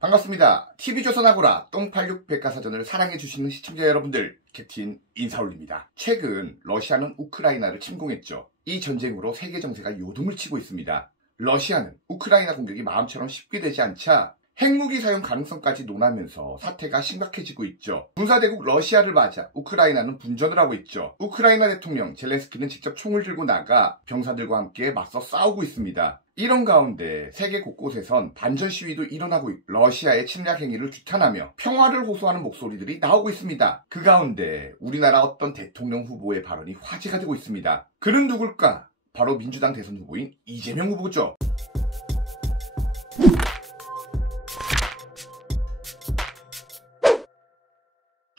반갑습니다. TV조선 아고라 똥86 백과사전을 사랑해주시는 시청자 여러분들, 캡틴 인사올립니다. 최근 러시아는 우크라이나를 침공했죠. 이 전쟁으로 세계 정세가 요동을 치고 있습니다. 러시아는 우크라이나 공격이 마음처럼 쉽게 되지 않자 핵무기 사용 가능성까지 논하면서 사태가 심각해지고 있죠. 군사대국 러시아를 맞아 우크라이나는 분전을 하고 있죠. 우크라이나 대통령 젤렌스키는 직접 총을 들고 나가 병사들과 함께 맞서 싸우고 있습니다. 이런 가운데 세계 곳곳에선 반전 시위도 일어나고 러시아의 침략 행위를 규탄하며 평화를 호소하는 목소리들이 나오고 있습니다. 그 가운데 우리나라 어떤 대통령 후보의 발언이 화제가 되고 있습니다. 그는 누굴까? 바로 민주당 대선 후보인 이재명 후보죠.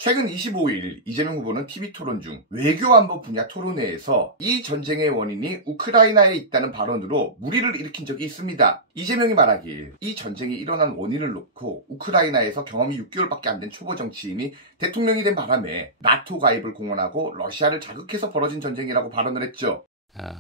최근 25일 이재명 후보는 TV토론 중 외교안보 분야 토론회에서 이 전쟁의 원인이 우크라이나에 있다는 발언으로 물의를 일으킨 적이 있습니다. 이재명이 말하길 이 전쟁이 일어난 원인을 놓고 우크라이나에서 경험이 6개월밖에 안 된 초보 정치인이 대통령이 된 바람에 나토 가입을 공언하고 러시아를 자극해서 벌어진 전쟁이라고 발언을 했죠.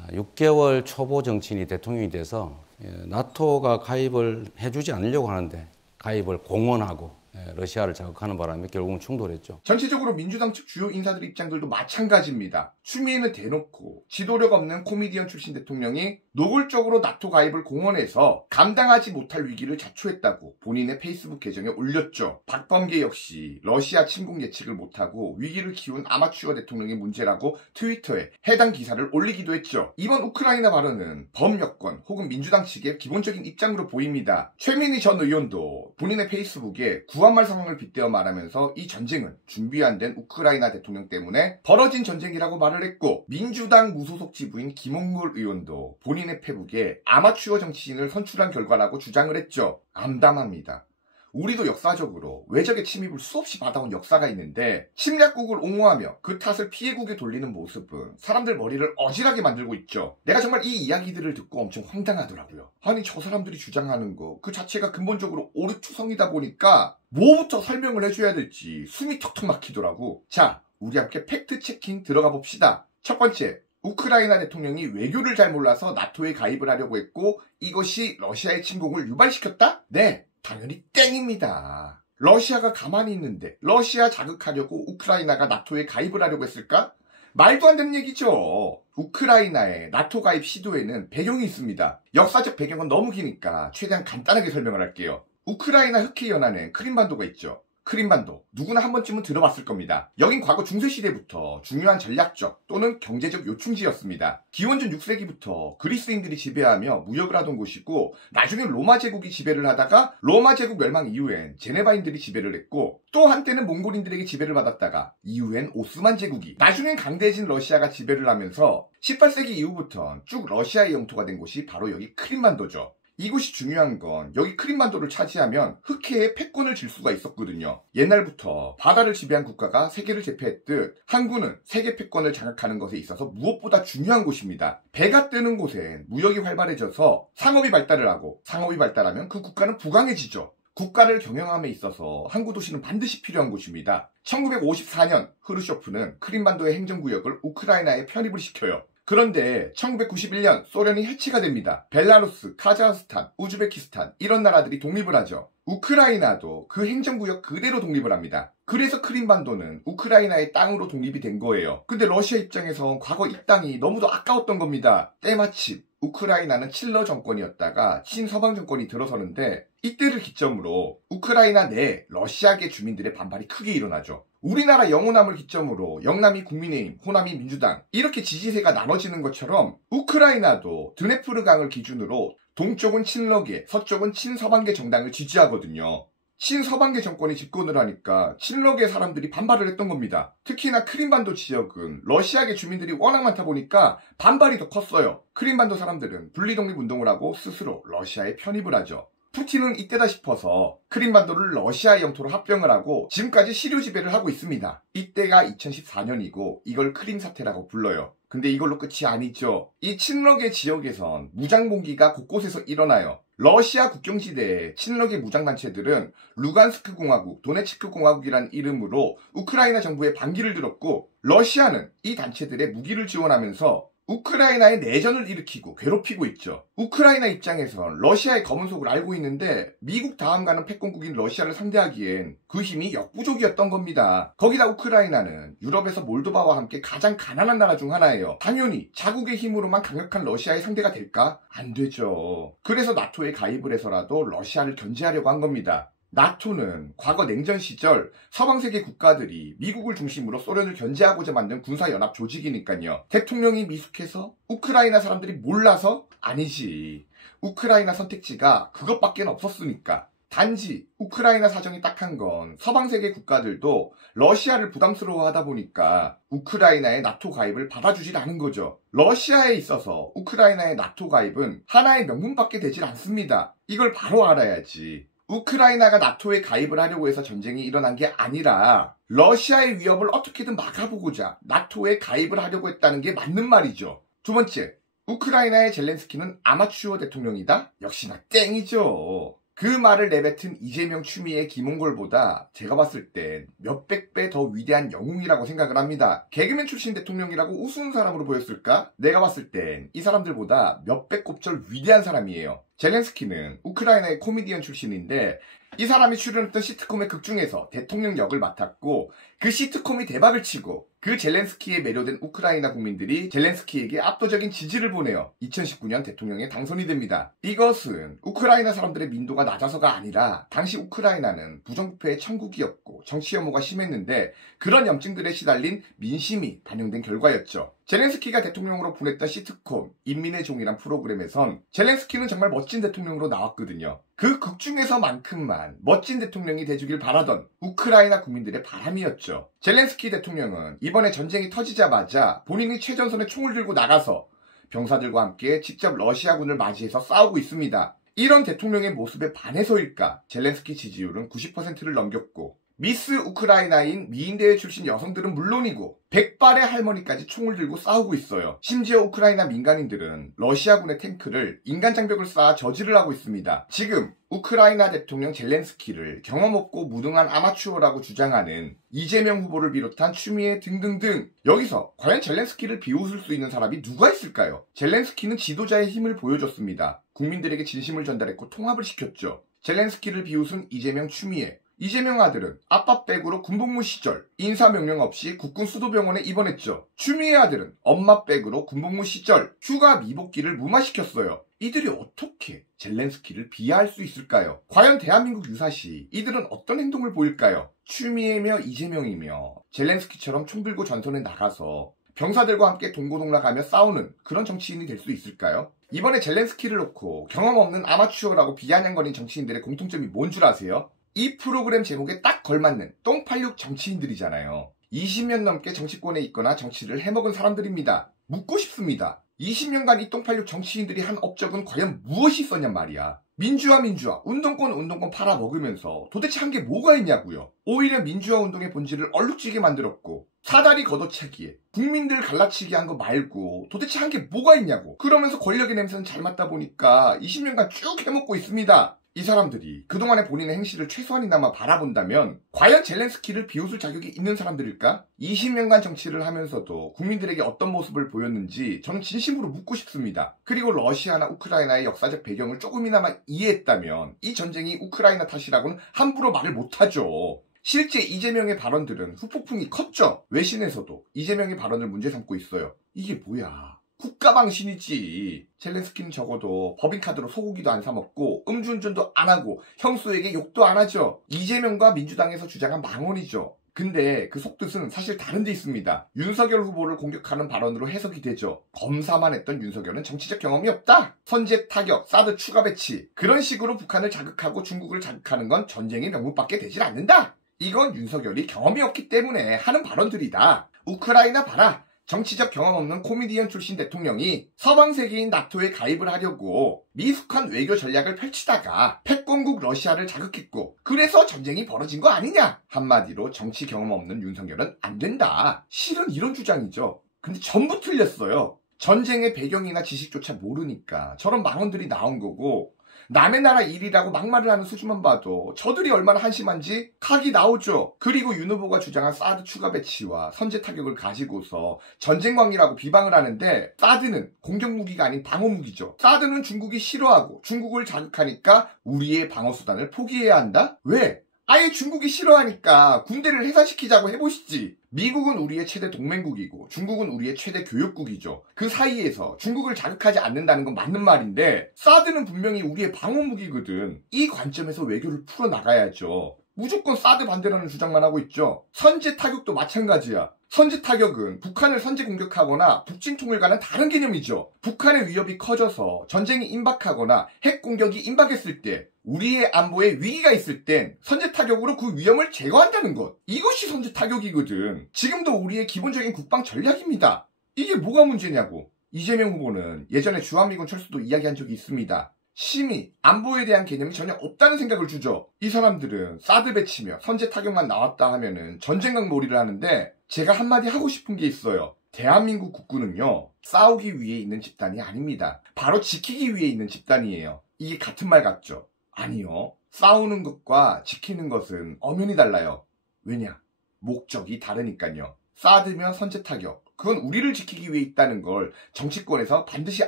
6개월 초보 정치인이 대통령이 돼서 나토가 가입을 해주지 않으려고 하는데 가입을 공언하고 러시아를 자극하는 바람에 결국은 충돌했죠. 전체적으로 민주당 측 주요 인사들 입장들도 마찬가지입니다. 추미애는 대놓고 지도력 없는 코미디언 출신 대통령이 노골적으로 나토 가입을 공언해서 감당하지 못할 위기를 자초했다고 본인의 페이스북 계정에 올렸죠. 박범계 역시 러시아 침공 예측을 못하고 위기를 키운 아마추어 대통령의 문제라고 트위터에 해당 기사를 올리기도 했죠. 이번 우크라이나 발언은 범여권 혹은 민주당 측의 기본적인 입장으로 보입니다. 최민희 전 의원도 본인의 페이스북에 구한말 상황을 빗대어 말하면서 이 전쟁은 준비 안 된 우크라이나 대통령 때문에 벌어진 전쟁이라고 말을 했고, 민주당 무소속 지부인 김홍걸 의원도 본인의 페북에 아마추어 정치인을 선출한 결과라고 주장을 했죠. 암담합니다. 우리도 역사적으로 외적의 침입을 수없이 받아온 역사가 있는데 침략국을 옹호하며 그 탓을 피해국에 돌리는 모습은 사람들 머리를 어질하게 만들고 있죠. 내가 정말 이 이야기들을 듣고 엄청 황당하더라고요. 아니, 저 사람들이 주장하는 거 그 자체가 근본적으로 오류추성이다 보니까 뭐부터 설명을 해줘야 될지 숨이 턱턱 막히더라고. 자, 우리 함께 팩트 체킹 들어가 봅시다. 첫 번째, 우크라이나 대통령이 외교를 잘 몰라서 나토에 가입을 하려고 했고 이것이 러시아의 침공을 유발시켰다? 네, 당연히 땡입니다. 러시아가 가만히 있는데 러시아 자극하려고 우크라이나가 나토에 가입을 하려고 했을까? 말도 안 되는 얘기죠. 우크라이나의 나토 가입 시도에는 배경이 있습니다. 역사적 배경은 너무 기니까 최대한 간단하게 설명을 할게요. 우크라이나 흑해 연안에 크림반도가 있죠. 크림반도 누구나 한 번쯤은 들어봤을 겁니다. 여긴 과거 중세시대부터 중요한 전략적 또는 경제적 요충지였습니다. 기원전 6세기부터 그리스인들이 지배하며 무역을 하던 곳이고, 나중에 로마 제국이 지배를 하다가 로마 제국 멸망 이후엔 제네바인들이 지배를 했고, 또 한때는 몽골인들에게 지배를 받았다가 이후엔 오스만 제국이, 나중엔 강대해진 러시아가 지배를 하면서 18세기 이후부터 쭉 러시아의 영토가 된 곳이 바로 여기 크림반도죠. 이곳이 중요한 건 여기 크림반도를 차지하면 흑해에 패권을 질 수가 있었거든요. 옛날부터 바다를 지배한 국가가 세계를 제패했듯 항구는 세계 패권을 장악하는 것에 있어서 무엇보다 중요한 곳입니다. 배가 뜨는 곳엔 무역이 활발해져서 상업이 발달을 하고, 상업이 발달하면 그 국가는 부강해지죠. 국가를 경영함에 있어서 항구 도시는 반드시 필요한 곳입니다. 1954년 흐르쇼프는 크림반도의 행정구역을 우크라이나에 편입을 시켜요. 그런데 1991년 소련이 해체가 됩니다. 벨라루스, 카자흐스탄, 우즈베키스탄 이런 나라들이 독립을 하죠. 우크라이나도 그 행정구역 그대로 독립을 합니다. 그래서 크림반도는 우크라이나의 땅으로 독립이 된 거예요. 근데 러시아 입장에선 과거 이 땅이 너무도 아까웠던 겁니다. 때마침 우크라이나는 칠러 정권이었다가 친서방 정권이 들어서는데, 이때를 기점으로 우크라이나 내 러시아계 주민들의 반발이 크게 일어나죠. 우리나라 영호남을 기점으로 영남이 국민의힘, 호남이 민주당 이렇게 지지세가 나눠지는 것처럼 우크라이나도 드네프르강을 기준으로 동쪽은 친러계, 서쪽은 친서방계 정당을 지지하거든요. 친서방계 정권이 집권을 하니까 친러계 사람들이 반발을 했던 겁니다. 특히나 크림반도 지역은 러시아계 주민들이 워낙 많다 보니까 반발이 더 컸어요. 크림반도 사람들은 분리독립 운동을 하고 스스로 러시아에 편입을 하죠. 푸틴은 이때다 싶어서 크림반도를 러시아 영토로 합병을 하고 지금까지 시료 지배를 하고 있습니다. 이때가 2014년이고 이걸 크림 사태라고 불러요. 근데 이걸로 끝이 아니죠. 이 친러계 지역에선 무장봉기가 곳곳에서 일어나요. 러시아 국경지대의 친러계 무장단체들은 루간스크 공화국, 도네츠크 공화국이란 이름으로 우크라이나 정부에 반기를 들었고, 러시아는 이 단체들의 무기를 지원하면서 우크라이나에 내전을 일으키고 괴롭히고 있죠. 우크라이나 입장에선 러시아의 검은 속을 알고 있는데 미국 다음 가는 패권국인 러시아를 상대하기엔 그 힘이 역부족이었던 겁니다. 거기다 우크라이나는 유럽에서 몰도바와 함께 가장 가난한 나라 중 하나예요. 당연히 자국의 힘으로만 강력한 러시아의 상대가 될까? 안 되죠. 그래서 나토에 가입을 해서라도 러시아를 견제하려고 한 겁니다. 나토는 과거 냉전 시절 서방세계 국가들이 미국을 중심으로 소련을 견제하고자 만든 군사연합 조직이니까요. 대통령이 미숙해서? 우크라이나 사람들이 몰라서? 아니지. 우크라이나 선택지가 그것밖에 없었으니까. 단지 우크라이나 사정이 딱한 건 서방세계 국가들도 러시아를 부담스러워하다 보니까 우크라이나의 나토 가입을 받아주질 않은 거죠. 러시아에 있어서 우크라이나의 나토 가입은 하나의 명분밖에 되질 않습니다. 이걸 바로 알아야지. 우크라이나가 나토에 가입을 하려고 해서 전쟁이 일어난 게 아니라 러시아의 위협을 어떻게든 막아보고자 나토에 가입을 하려고 했다는 게 맞는 말이죠. 두 번째, 우크라이나의 젤렌스키는 아마추어 대통령이다? 역시나 땡이죠. 그 말을 내뱉은 이재명 추미애 김홍걸보다 제가 봤을 땐 몇백 배 더 위대한 영웅이라고 생각을 합니다. 개그맨 출신 대통령이라고 우스운 사람으로 보였을까? 내가 봤을 땐 이 사람들보다 몇백 곱절 위대한 사람이에요. 젤렌스키는 우크라이나의 코미디언 출신인데 이 사람이 출연했던 시트콤의 극 중에서 대통령 역을 맡았고 그 시트콤이 대박을 치고 그 젤렌스키에 매료된 우크라이나 국민들이 젤렌스키에게 압도적인 지지를 보내어 2019년 대통령에 당선이 됩니다. 이것은 우크라이나 사람들의 민도가 낮아서가 아니라 당시 우크라이나는 부정부패의 천국이었고 정치 혐오가 심했는데 그런 염증들에 시달린 민심이 반영된 결과였죠. 젤렌스키가 대통령으로 보냈던 시트콤 인민의 종이란 프로그램에선 젤렌스키는 정말 멋진 대통령으로 나왔거든요. 그 극 중에서만큼만 멋진 대통령이 돼주길 바라던 우크라이나 국민들의 바람이었죠. 젤렌스키 대통령은 이번에 전쟁이 터지자마자 본인이 최전선에 총을 들고 나가서 병사들과 함께 직접 러시아군을 맞이해서 싸우고 있습니다. 이런 대통령의 모습에 반해서일까 젤렌스키 지지율은 90%를 넘겼고 미스 우크라이나인 미인대회 출신 여성들은 물론이고 백발의 할머니까지 총을 들고 싸우고 있어요. 심지어 우크라이나 민간인들은 러시아군의 탱크를 인간 장벽을 쌓아 저지를 하고 있습니다. 지금 우크라이나 대통령 젤렌스키를 경험 없고 무능한 아마추어라고 주장하는 이재명 후보를 비롯한 추미애 등등등 여기서 과연 젤렌스키를 비웃을 수 있는 사람이 누가 있을까요? 젤렌스키는 지도자의 힘을 보여줬습니다. 국민들에게 진심을 전달했고 통합을 시켰죠. 젤렌스키를 비웃은 이재명 추미애. 이재명 아들은 아빠 백으로 군복무 시절 인사명령 없이 국군 수도병원에 입원했죠. 추미애 아들은 엄마 백으로 군복무 시절 휴가 미복귀를 무마시켰어요. 이들이 어떻게 젤렌스키를 비하할 수 있을까요? 과연 대한민국 유사시 이들은 어떤 행동을 보일까요? 추미애며 이재명이며 젤렌스키처럼 총 들고 전선에 나가서 병사들과 함께 동고동락하며 싸우는 그런 정치인이 될 수 있을까요? 이번에 젤렌스키를 놓고 경험 없는 아마추어라고 비아냥거린 정치인들의 공통점이 뭔 줄 아세요? 이 프로그램 제목에 딱 걸맞는 똥86 정치인들이잖아요. 20년 넘게 정치권에 있거나 정치를 해먹은 사람들입니다. 묻고 싶습니다. 20년간 이 똥86 정치인들이 한 업적은 과연 무엇이 있었냔 말이야. 민주화 운동권 팔아먹으면서 도대체 한 게 뭐가 있냐고요. 오히려 민주화 운동의 본질을 얼룩지게 만들었고 사다리 걷어차기에 국민들 갈라치기 한 거 말고 도대체 한 게 뭐가 있냐고. 그러면서 권력의 냄새는 잘 맡다 보니까 20년간 쭉 해먹고 있습니다. 이 사람들이 그동안의 본인의 행실을 최소한이나마 바라본다면 과연 젤렌스키를 비웃을 자격이 있는 사람들일까? 20년간 정치를 하면서도 국민들에게 어떤 모습을 보였는지 저는 진심으로 묻고 싶습니다. 그리고 러시아나 우크라이나의 역사적 배경을 조금이나마 이해했다면 이 전쟁이 우크라이나 탓이라고는 함부로 말을 못하죠. 실제 이재명의 발언들은 후폭풍이 컸죠. 외신에서도 이재명의 발언을 문제 삼고 있어요. 이게 뭐야. 국가방신이지. 젤렌스키는 적어도 법인카드로 소고기도 안 사먹고 음주운전도 안 하고 형수에게 욕도 안 하죠. 이재명과 민주당에서 주장한 망언이죠. 근데 그 속뜻은 사실 다른 데 있습니다. 윤석열 후보를 공격하는 발언으로 해석이 되죠. 검사만 했던 윤석열은 정치적 경험이 없다. 선제 타격, 사드 추가 배치 그런 식으로 북한을 자극하고 중국을 자극하는 건 전쟁의 명분밖에 되질 않는다. 이건 윤석열이 경험이 없기 때문에 하는 발언들이다. 우크라이나 봐라. 정치적 경험 없는 코미디언 출신 대통령이 서방 세계인 나토에 가입을 하려고 미숙한 외교 전략을 펼치다가 패권국 러시아를 자극했고 그래서 전쟁이 벌어진 거 아니냐. 한마디로 정치 경험 없는 윤석열은 안 된다. 실은 이런 주장이죠. 근데 전부 틀렸어요. 전쟁의 배경이나 지식조차 모르니까 저런 망언들이 나온 거고 남의 나라 일이라고 막말을 하는 수준만 봐도 저들이 얼마나 한심한지 각이 나오죠. 그리고 윤 후보가 주장한 사드 추가 배치와 선제 타격을 가지고서 전쟁광이라고 비방을 하는데, 사드는 공격무기가 아닌 방어무기죠. 사드는 중국이 싫어하고 중국을 자극하니까 우리의 방어수단을 포기해야 한다? 왜? 아예 중국이 싫어하니까 군대를 해산시키자고 해보시지. 미국은 우리의 최대 동맹국이고 중국은 우리의 최대 교역국이죠. 그 사이에서 중국을 자극하지 않는다는 건 맞는 말인데, 사드는 분명히 우리의 방어무기거든. 이 관점에서 외교를 풀어나가야죠. 무조건 사드 반대라는 주장만 하고 있죠. 선제 타격도 마찬가지야. 선제 타격은 북한을 선제 공격하거나 북진통일과는 다른 개념이죠. 북한의 위협이 커져서 전쟁이 임박하거나 핵 공격이 임박했을 때, 우리의 안보에 위기가 있을 땐 선제 타격으로 그 위험을 제거한다는 것. 이것이 선제 타격이거든. 지금도 우리의 기본적인 국방 전략입니다. 이게 뭐가 문제냐고. 이재명 후보는 예전에 주한미군 철수도 이야기한 적이 있습니다. 심히 안보에 대한 개념이 전혀 없다는 생각을 주죠. 이 사람들은 사드 배치며 선제 타격만 나왔다 하면은 전쟁각 놀이를 하는데, 제가 한마디 하고 싶은 게 있어요. 대한민국 국군은요, 싸우기 위해 있는 집단이 아닙니다. 바로 지키기 위해 있는 집단이에요. 이게 같은 말 같죠? 아니요. 싸우는 것과 지키는 것은 엄연히 달라요. 왜냐? 목적이 다르니까요. 사드면 선제 타격, 그건 우리를 지키기 위해 있다는 걸 정치권에서 반드시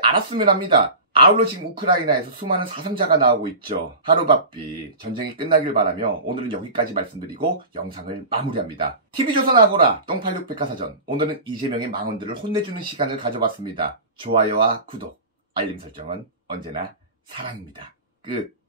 알았으면 합니다. 아울러 지금 우크라이나에서 수많은 사상자가 나오고 있죠. 하루바삐 전쟁이 끝나길 바라며 오늘은 여기까지 말씀드리고 영상을 마무리합니다. TV조선 아고라 똥86 백과사전, 오늘은 이재명의 망언들을 혼내주는 시간을 가져봤습니다. 좋아요와 구독, 알림 설정은 언제나 사랑입니다. 끝.